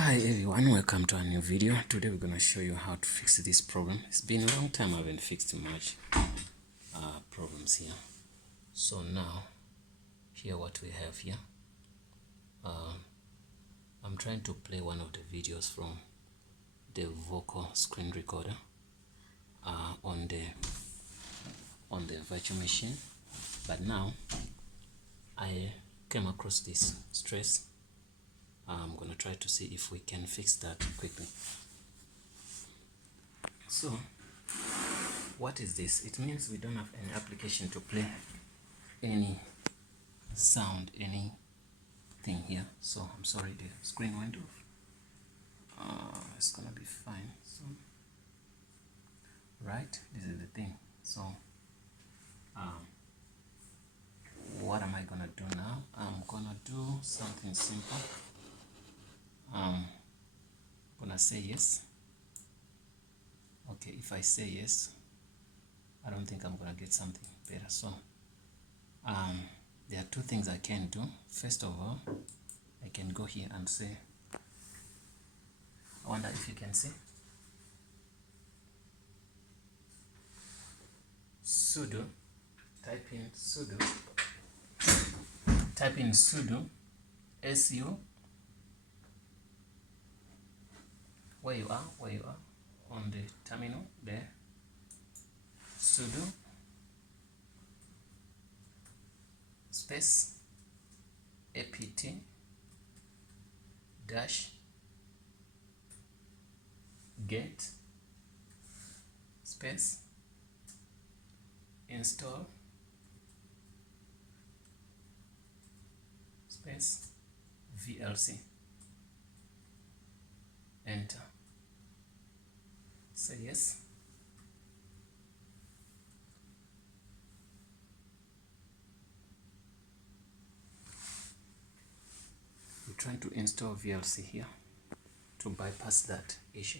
Hi everyone, welcome to a new video. Today we're going to show you how to fix this problem. It's been a long time I haven't fixed much problems here. So now, here what we have here. I'm trying to play one of the videos from the vocal screen recorder on the virtual machine. But now, I came across this stress. I'm going to try to see if we can fix that quickly. So, what is this? It means we don't have any application to play any sound, anything here. So I'm sorry, the screen went off. It's gonna be fine. So, right, this is the thing. So, what am I gonna do now? I'm gonna do something simple. I'm gonna say yes. Okay, if I say yes, I don't think I'm gonna get something better. So, there are two things I can do. First of all, I can go here and say, I wonder if you can see, sudo, type in sudo su, where you are on the terminal there, sudo space apt dash get space install space VLC. Enter. Say yes. We're trying to install VLC here to bypass that issue.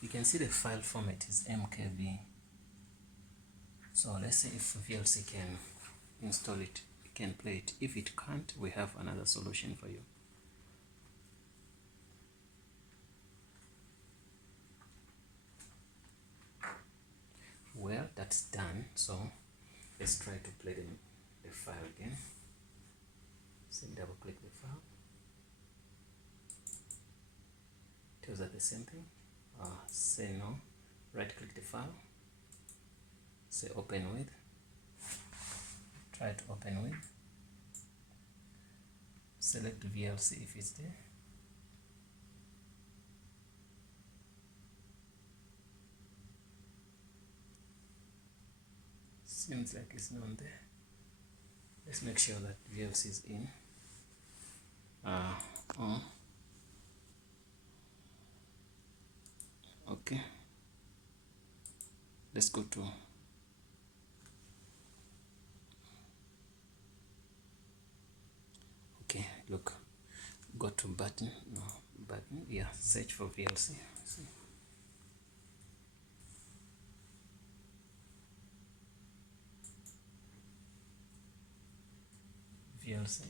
You can see the file format is MKV. So let's see if VLC can install it, it can play it. If it can't, we have another solution for you. Well, that's done. So let's try to play the file again. So double click the file. Tells us the same thing. Say no, right click the file, say open with, try to open with, select VLC if it's there, seems like it's not there. Let's make sure that VLC is in. On. Okay, let's go to look, go to button, yeah, search for VLC. See. VLC.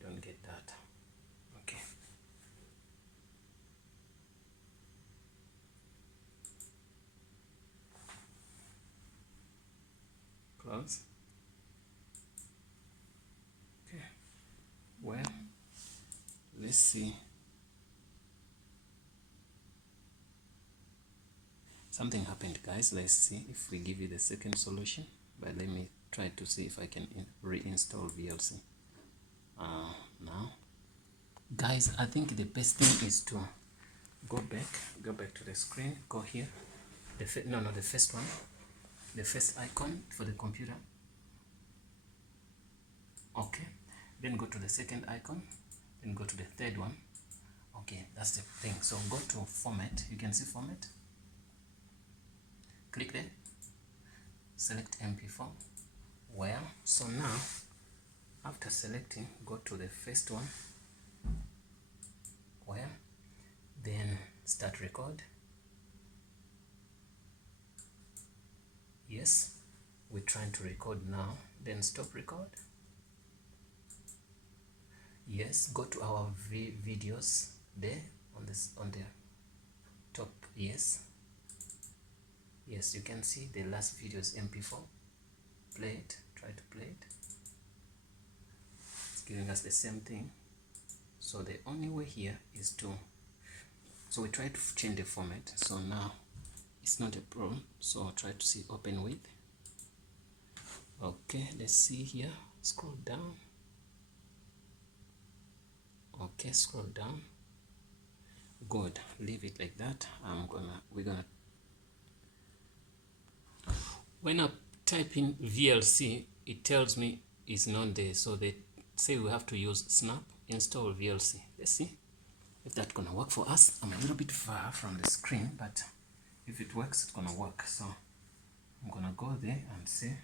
Don't get that. Okay. Close. Okay. Well, let's see. Something happened, guys. Let's see if we give you the second solution. But let me try to see if I can reinstall VLC. Now, guys, I think the best thing is to go back to the screen. Go here. The first one, the first icon for the computer. Okay. Then go to the second icon. Then go to the third one. Okay, that's the thing. So go to format. You can see format. Click there. Select MP4. Well, so now after selecting, go to the first one. Well, then start record. Yes, we're trying to record now. Then stop record. Yes, go to our videos there on the top. Yes, you can see the last video is MP4. Play it. Try to play it. It's giving us the same thing. So the only way here is to, so we try to change the format. So now it's not a problem. So try to see open with. Okay, let's see here. Scroll down. Okay, scroll down. Good. Leave it like that. We're gonna. When I type in VLC, it tells me it's not there. So they say we have to use Snap install VLC. Let's see if that's gonna work for us. I'm a little bit far from the screen, but if it works, it's gonna work. So I'm gonna go there and say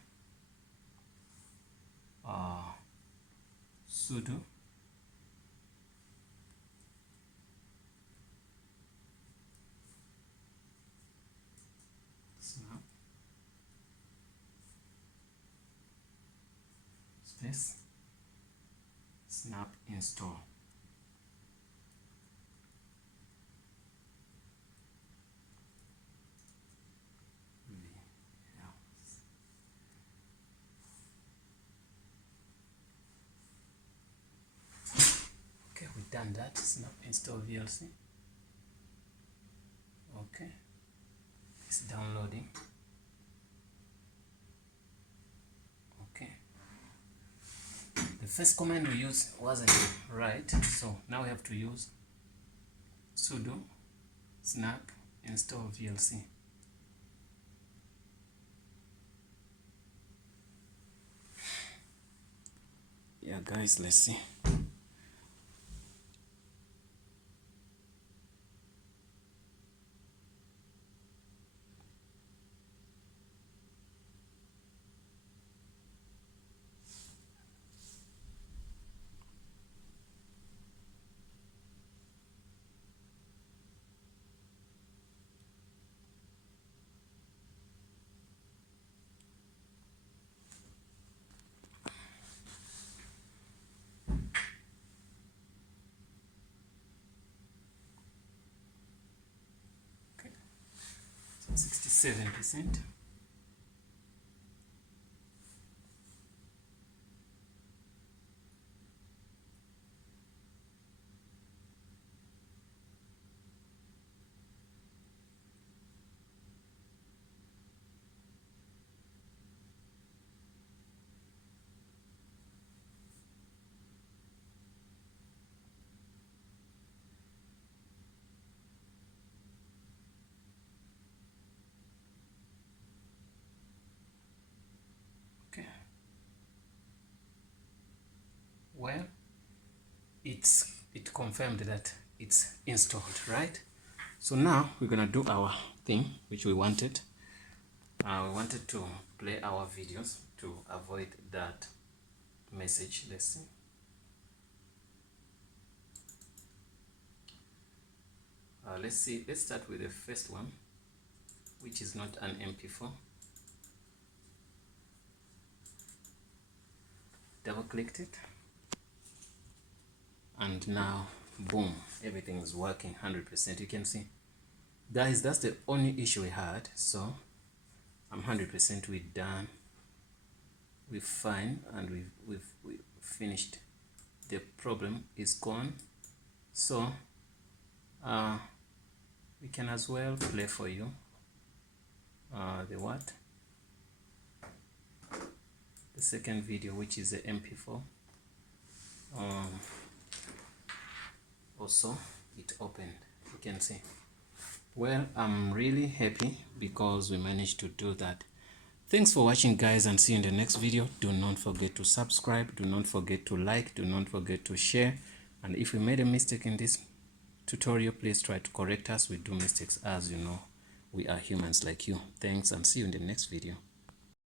sudo snap space snap install. Okay, we've done that. Snap install VLC. Okay, it's downloading. Okay, the first command we used wasn't right, so now we have to use sudo snap install VLC. Yeah guys, let's see. Okay, so 67%. Okay, well, it confirmed that it's installed, right? So now we're gonna do our thing which we wanted. We wanted to play our videos to avoid that message. Let's see. Let's see. Let's start with the first one, which is not an MP4. Double clicked it, and now boom, everything is working 100%. You can see, guys, that's the only issue we had. So I'm 100% we're done, we're fine, and we've finished. The problem is gone. So we can as well play for you the second video, which is the MP4. Also it opened, you can see. Well, I'm really happy because we managed to do that. Thanks for watching, guys, and see you in the next video. Do not forget to subscribe, do not forget to like, do not forget to share, and if we made a mistake in this tutorial, please try to correct us. We do mistakes, as you know. We are humans like you. Thanks, and see you in the next video.